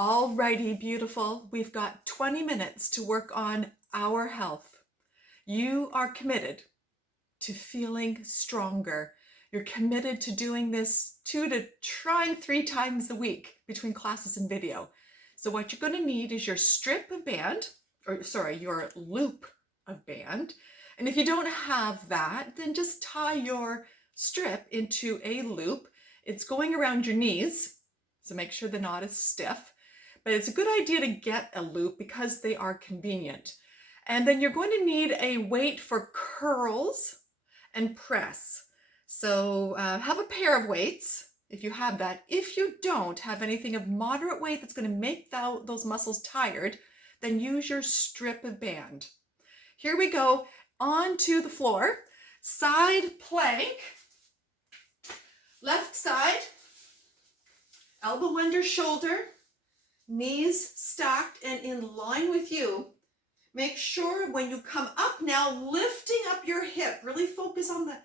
Alrighty, beautiful. We've got 20 minutes to work on our health. You are committed to feeling stronger. You're committed to doing this 2 to trying 3 times a week between classes and video. So what you're going to need is your strip of band, your loop of band. And if you don't have that, then just tie your strip into a loop. It's going around your knees, so make sure the knot is stiff. But it's a good idea to get a loop because they are convenient. And then you're going to need a weight for curls and press. So have a pair of weights if you have that. If you don't have anything of moderate weight that's going to make those muscles tired, then use your strip of band. Here we go, onto the floor. Side plank, left side, elbow under shoulder, knees stacked and in line with you. Make sure when you come up now, lifting up your hip, really focus on the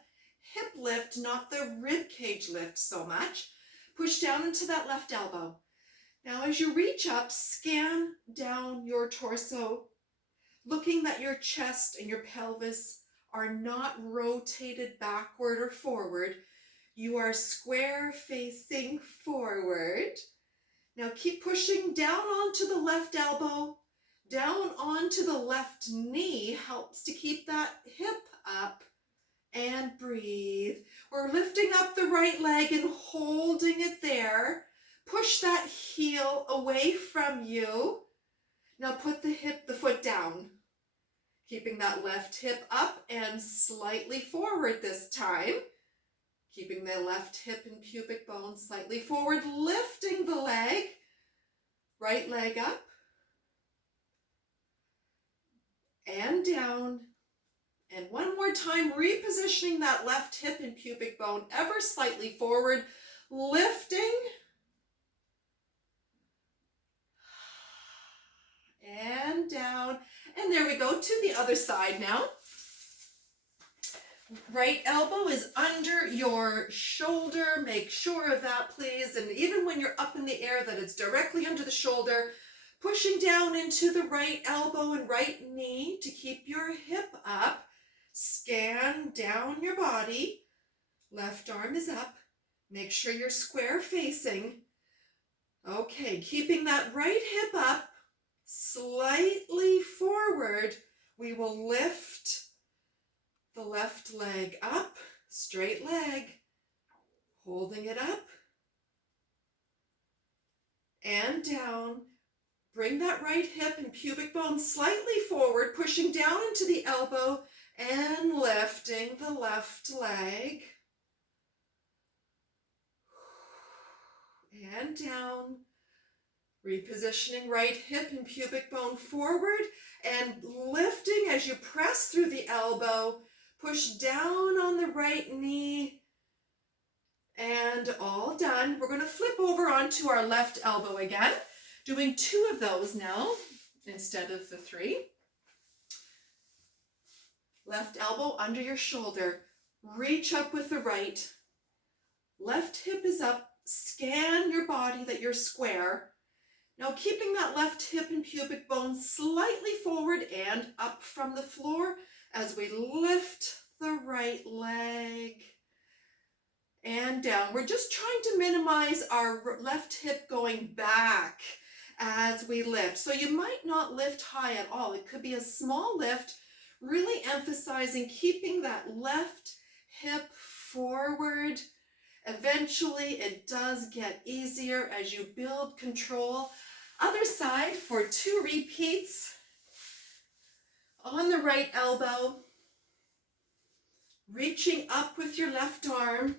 hip lift, not the rib cage lift so much. Push down into that left elbow. Now as you reach up, scan down your torso, looking that your chest and your pelvis are not rotated backward or forward. You are square facing forward. Now keep pushing down onto the left elbow, down onto the left knee, helps to keep that hip up, and breathe. We're lifting up the right leg and holding it there. Push that heel away from you. Now put the foot down, keeping that left hip up and slightly forward this time. Keeping the left hip and pubic bone slightly forward, lifting the leg, right leg up, and down. And one more time, repositioning that left hip and pubic bone ever slightly forward, lifting, and down. And there we go, to the other side now. Right elbow is under your shoulder. Make sure of that, please. And even when you're up in the air, that it's directly under the shoulder. Pushing down into the right elbow and right knee to keep your hip up. Scan down your body. Left arm is up. Make sure you're square facing. Okay, keeping that right hip up, slightly forward. We will lift the left leg up, straight leg, holding it up and down. Bring that right hip and pubic bone slightly forward, pushing down into the elbow and lifting the left leg. And down. Repositioning right hip and pubic bone forward and lifting as you press through the elbow. Push down on the right knee, and all done. We're going to flip over onto our left elbow again, doing 2 of those now instead of the 3. Left elbow under your shoulder, reach up with the right. Left hip is up, scan your body that you're square. Now keeping that left hip and pubic bone slightly forward and up from the floor as we lift the right leg and down. We're just trying to minimize our left hip going back as we lift. So you might not lift high at all. It could be a small lift, really emphasizing keeping that left hip forward. Eventually it does get easier as you build control. Other side for 2 repeats. On the right elbow, reaching up with your left arm,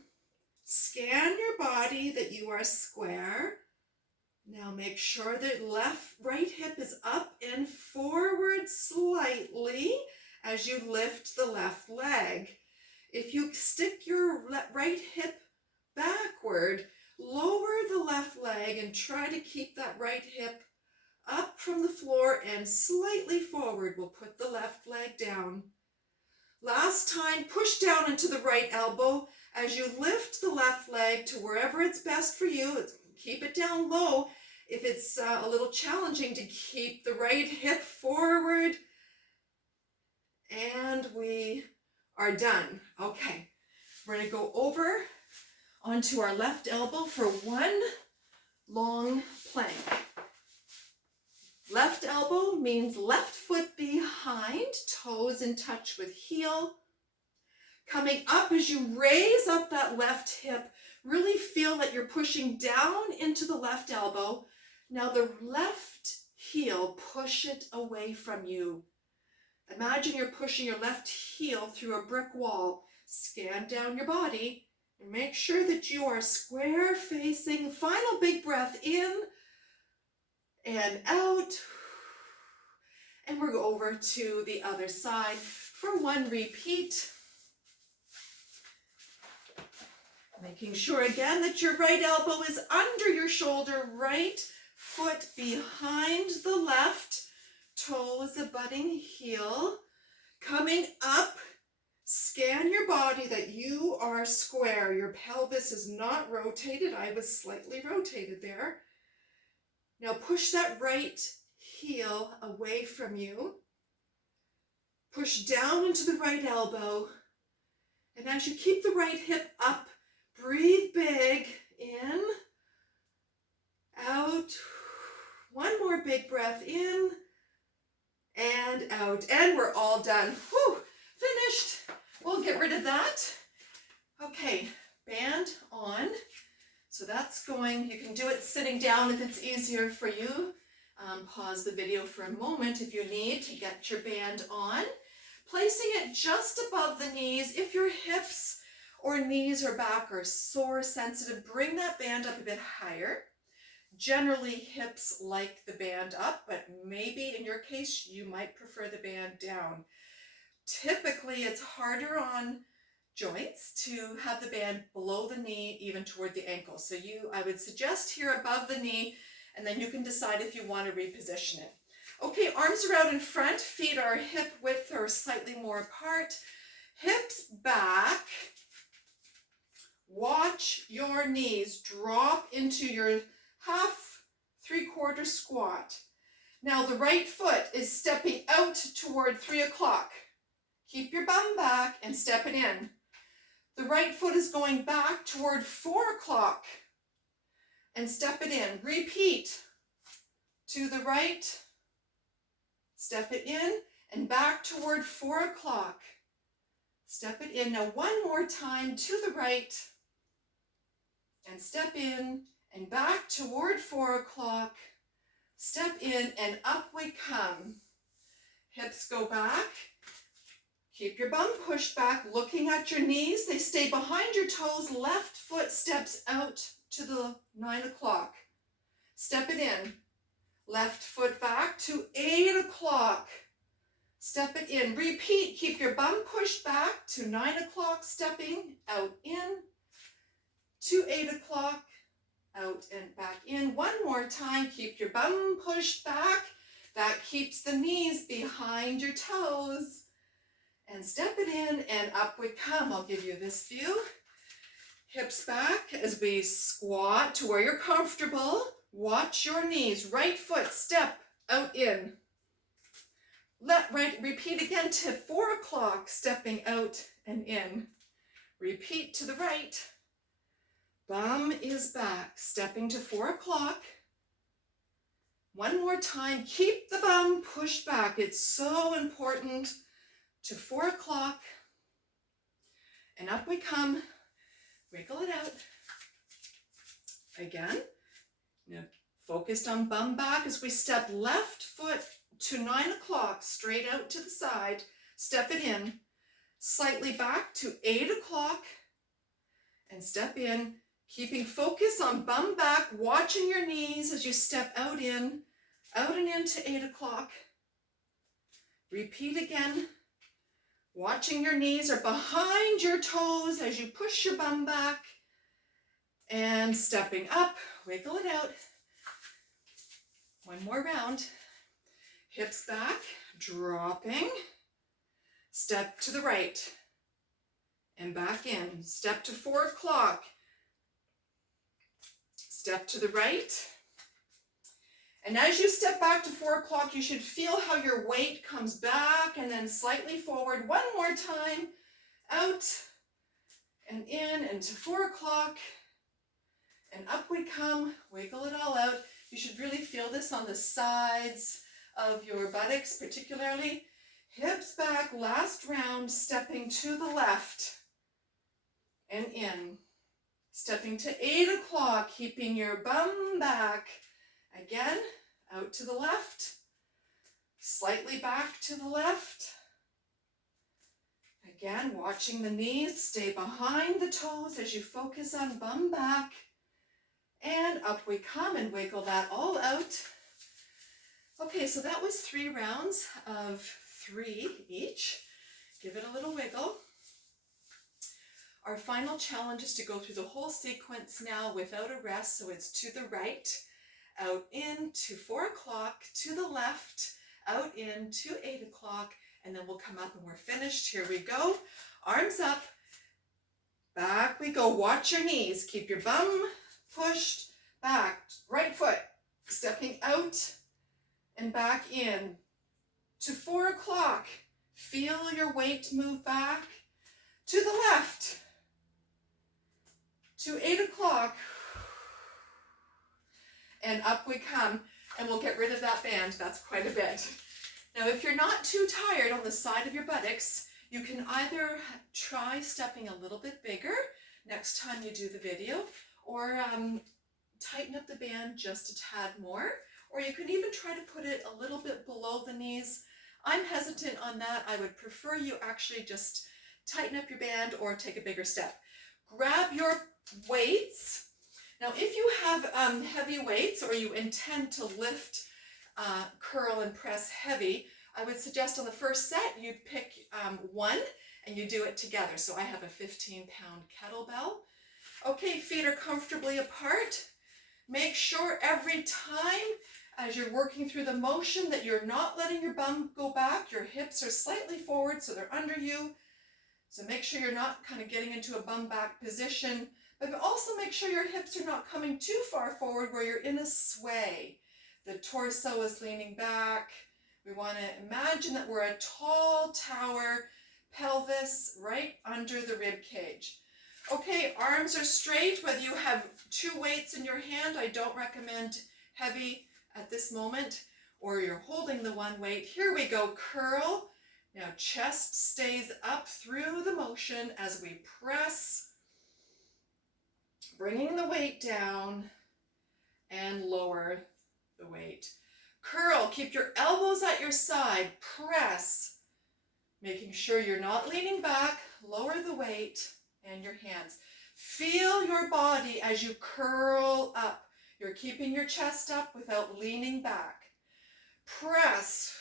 scan your body that you are square. Now make sure that right hip is up and forward slightly as you lift the left leg. If you stick your right hip backward, lower the left leg and try to keep that right hip up from the floor and slightly forward. We'll put the left leg down. Last time, push down into the right elbow as you lift the left leg to wherever it's best for you. Keep it down low if it's a little challenging to keep the right hip forward. And we are done. Okay, we're going to go over onto our left elbow for one long plank. Left elbow means left foot behind, toes in touch with heel. Coming up, as you raise up that left hip, really feel that you're pushing down into the left elbow. Now the left heel, push it away from you. Imagine you're pushing your left heel through a brick wall. Scan down your body and make sure that you are square facing. Final big breath in and out. And we'll go over to the other side for one repeat. Making sure again that your right elbow is under your shoulder, right foot behind the left, toes abutting heel. Coming up, scan your body that you are square. Your pelvis is not rotated. I was slightly rotated there. Now push that right heel away from you. Push down into the right elbow. And as you keep the right hip up, breathe big, in, out. One more big breath in and out. And we're all done. Whew, finished. We'll get rid of that. Okay, band on. So that's going, you can do it sitting down if it's easier for you. Pause the video for a moment if you need to get your band on. Placing it just above the knees. If your hips or knees or back are sore, sensitive, bring that band up a bit higher. Generally, hips like the band up, but maybe in your case, you might prefer the band down. Typically, it's harder on joints to have the band below the knee, even toward the ankle. So I would suggest here above the knee, and then you can decide if you want to reposition it. Okay, arms are out in front, feet are hip width or slightly more apart. Hips back. Watch your knees drop into your half, three-quarter squat. Now the right foot is stepping out toward 3 o'clock. Keep your bum back and step it in. The right foot is going back toward 4 o'clock and step it in. Repeat. To the right, step it in and back toward 4 o'clock. Step it in. Now one more time to the right and step in and back toward 4 o'clock. Step in and up we come. Hips go back. Keep your bum pushed back, looking at your knees. They stay behind your toes. Left foot steps out to the 9 o'clock. Step it in. Left foot back to 8 o'clock. Step it in. Repeat. Keep your bum pushed back to 9 o'clock, stepping out in to 8 o'clock, out and back in. One more time. Keep your bum pushed back. That keeps the knees behind your toes. And step it in and up we come. I'll give you this view. Hips back as we squat to where you're comfortable. Watch your knees. Right foot, step out in. Repeat again to 4 o'clock, stepping out and in. Repeat to the right. Bum is back, stepping to 4 o'clock. One more time. Keep the bum pushed back. It's so important. To 4 o'clock. And up we come. Wiggle it out. Again. Now, focused on bum back as we step left foot to 9 o'clock, straight out to the side. Step it in. Slightly back to 8 o'clock. And step in. Keeping focus on bum back, watching your knees as you step out and in to 8 o'clock. Repeat again. Watching your knees are behind your toes as you push your bum back. And stepping up, wiggle it out. One more round. Hips back, dropping. Step to the right. And back in. Step to 4 o'clock. Step to the right. And as you step back to 4 o'clock, you should feel how your weight comes back and then slightly forward. One more time, out and in and to 4 o'clock. And up we come, wiggle it all out. You should really feel this on the sides of your buttocks particularly. Hips back, last round, stepping to the left and in. Stepping to 8 o'clock, keeping your bum back. Again, out to the left, slightly back to the left. Again, watching the knees stay behind the toes as you focus on bum back. And up we come and wiggle that all out. Okay, so that was 3 rounds of 3 each. Give it a little wiggle. Our final challenge is to go through the whole sequence now without a rest. So it's to the right, out in to 4 o'clock, to the left, out in to 8 o'clock, and then we'll come up and we're finished. Here we go. Arms up, back we go. Watch your knees. Keep your bum pushed back. Right foot stepping out and back in. To 4 o'clock, feel your weight move back. To the left. To 8 o'clock. And up we come, and we'll get rid of that band. That's quite a bit. Now, if you're not too tired on the side of your buttocks, you can either try stepping a little bit bigger next time you do the video, or tighten up the band just a tad more, or you can even try to put it a little bit below the knees. I'm hesitant on that. I would prefer you actually just tighten up your band or take a bigger step. Grab your weights. Now, if you have heavy weights or you intend to lift, curl and press heavy, I would suggest on the first set you pick one and you do it together. So I have a 15-pound kettlebell. Okay, feet are comfortably apart. Make sure every time as you're working through the motion that you're not letting your bum go back. Your hips are slightly forward so they're under you. So make sure you're not kind of getting into a bum back position, but also make sure your hips are not coming too far forward where you're in a sway. The torso is leaning back. We want to imagine that we're a tall tower, pelvis right under the rib cage. Okay, arms are straight, whether you have 2 weights in your hand. I don't recommend heavy at this moment, or you're holding the 1 weight. Here we go, curl. Now chest stays up through the motion as we press, bringing the weight down and lower the weight. Curl, keep your elbows at your side, press, making sure you're not leaning back, lower the weight and your hands. Feel your body as you curl up. You're keeping your chest up without leaning back. Press.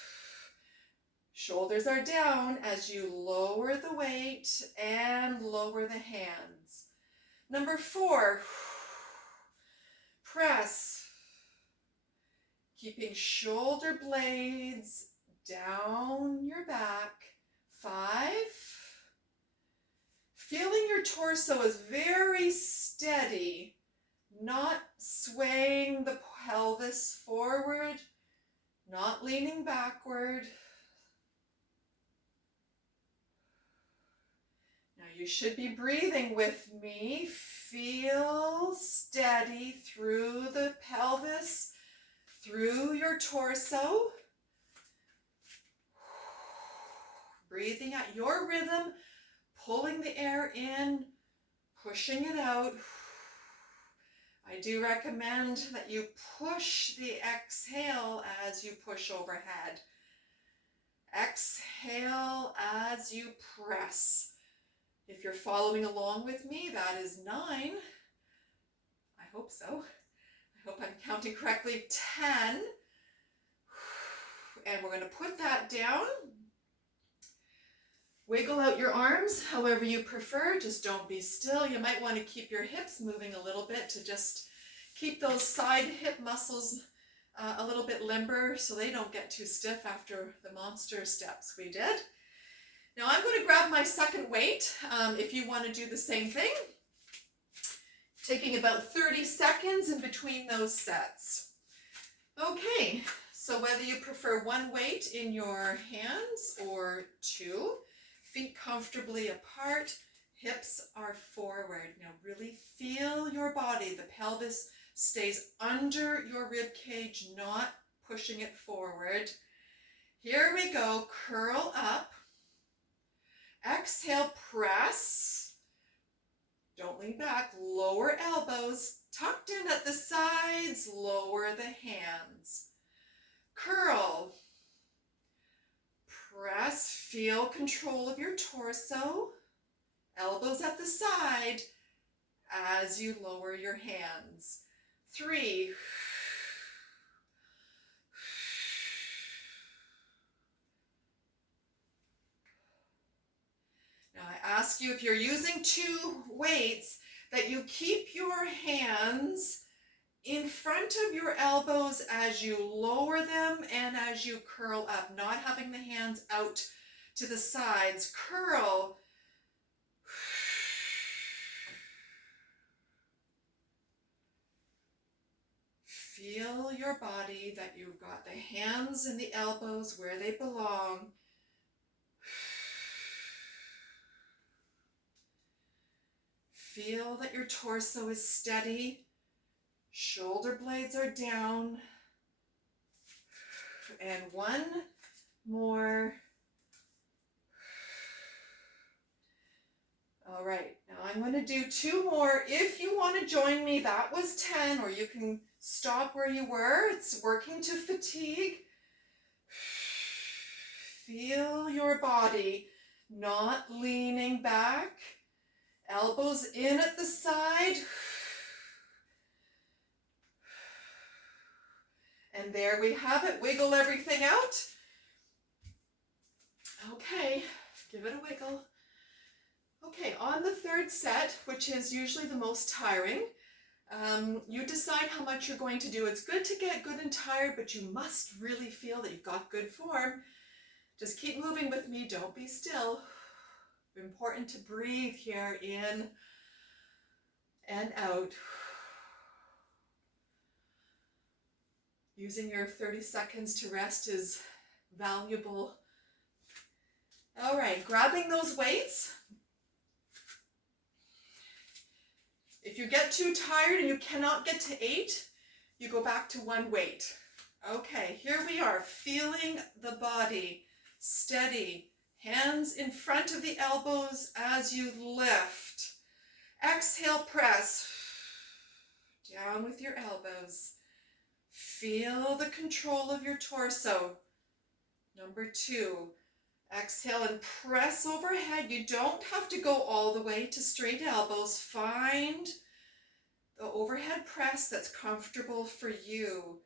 Shoulders are down as you lower the weight and lower the hands. Number 4, press. Keeping shoulder blades down your back. 5. Feeling your torso is very steady, not swaying the pelvis forward, not leaning backward. Now you should be breathing with me. Feel steady through the pelvis, through your torso. Breathing at your rhythm, pulling the air in, pushing it out. I do recommend that you push the exhale as you push overhead. Exhale as you press. If you're following along with me, that is 9. I hope so. I hope I'm counting correctly. 10. And we're going to put that down. Wiggle out your arms however you prefer. Just don't be still. You might want to keep your hips moving a little bit to just keep those side hip muscles a little bit limber so they don't get too stiff after the monster steps we did. Now I'm going to grab my second weight if you want to do the same thing. Taking about 30 seconds in between those sets. Okay, So whether you prefer one weight in your hands or two, feet comfortably apart, hips are forward. Now really feel your body. The pelvis stays under your rib cage, not pushing it forward. Here we go, curl up. Exhale, press. Don't lean back, lower elbows, tucked in at the sides, lower the hands. Curl. Press, feel control of your torso. Elbows at the side as you lower your hands. 3. Now I ask you, if you're using 2 weights, that you keep your hands in front of your elbows as you lower them and as you curl up, not having the hands out to the sides. Curl. Feel your body, that you've got the hands and the elbows where they belong. Feel that your torso is steady. Shoulder blades are down. And one more. All right, now I'm going to do 2 more. If you want to join me, that was 10, or you can stop where you were. It's working to fatigue. Feel your body, not leaning back. Elbows in at the side. And there we have it. Wiggle everything out. Okay, give it a wiggle. Okay, on the 3rd set, which is usually the most tiring, you decide how much you're going to do. It's good to get good and tired, but you must really feel that you've got good form. Just keep moving with me. Don't be still. Important to breathe here, in and out. Using your 30 seconds to rest is valuable. All right, grabbing those weights. If you get too tired and you cannot get to 8, you go back to 1 weight. Okay, here we are, feeling the body steady. Hands in front of the elbows as you lift. Exhale, press. Down with your elbows. Feel the control of your torso. Number 2. Exhale and press overhead. You don't have to go all the way to straight elbows. Find the overhead press that's comfortable for you.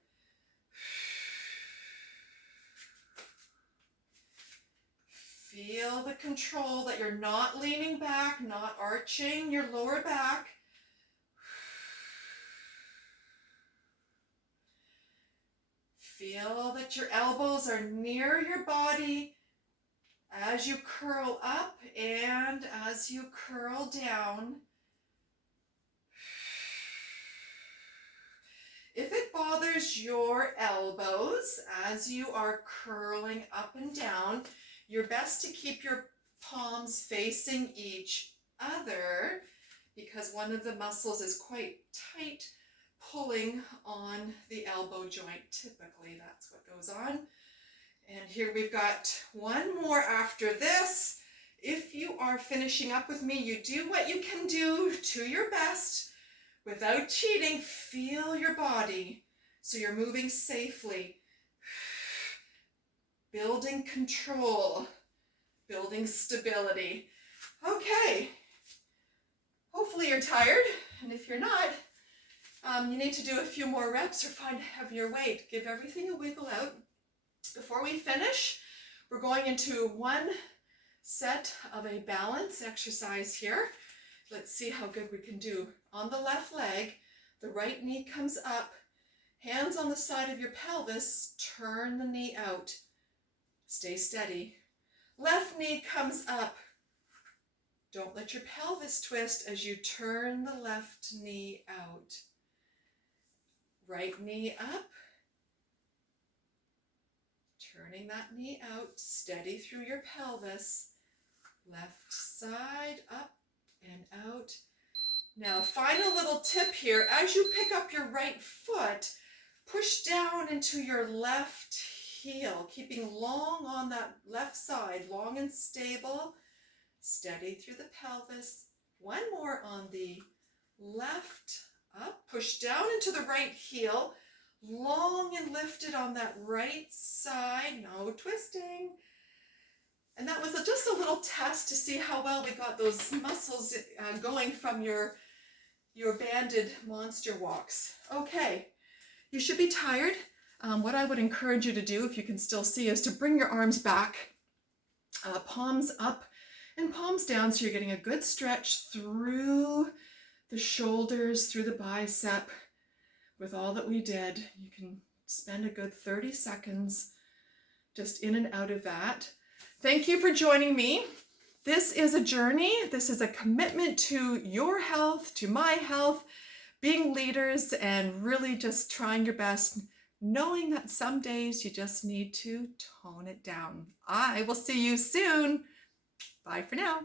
Feel the control, that you're not leaning back, not arching your lower back. Feel that your elbows are near your body as you curl up and as you curl down. If it bothers your elbows as you are curling up and down, you're best to keep your palms facing each other, because one of the muscles is quite tight, pulling on the elbow joint. Typically, that's what goes on. And here we've got 1 more after this. If you are finishing up with me, you do what you can do to your best without cheating. Feel your body so you're moving safely. Building control, building stability. Okay, hopefully you're tired, and if you're not, you need to do a few more reps or find a heavier weight. Give everything a wiggle out. Before we finish, we're going into 1 set of a balance exercise here. Let's see how good we can do. On the left leg, the right knee comes up, hands on the side of your pelvis, turn the knee out. Stay steady. Left knee comes up. Don't let your pelvis twist as you turn the left knee out. Right knee up. Turning that knee out, steady through your pelvis. Left side, up and out. Now, final little tip here. As you pick up your right foot, push down into your left heel, keeping long on that left side, long and stable. Steady through the pelvis. One more on the left, up. Push down into the right heel, long and lifted on that right side. No twisting. And that was just a little test to see how well we got those muscles going from your banded monster walks. Okay, you should be tired. What I would encourage you to do, if you can still see, is to bring your arms back, palms up and palms down, so you're getting a good stretch through the shoulders, through the bicep. With all that we did, you can spend a good 30 seconds just in and out of that. Thank you for joining me. This is a journey. This is a commitment to your health, to my health, being leaders and really just trying your best, knowing that some days you just need to tone it down. I will see you soon. Bye for now.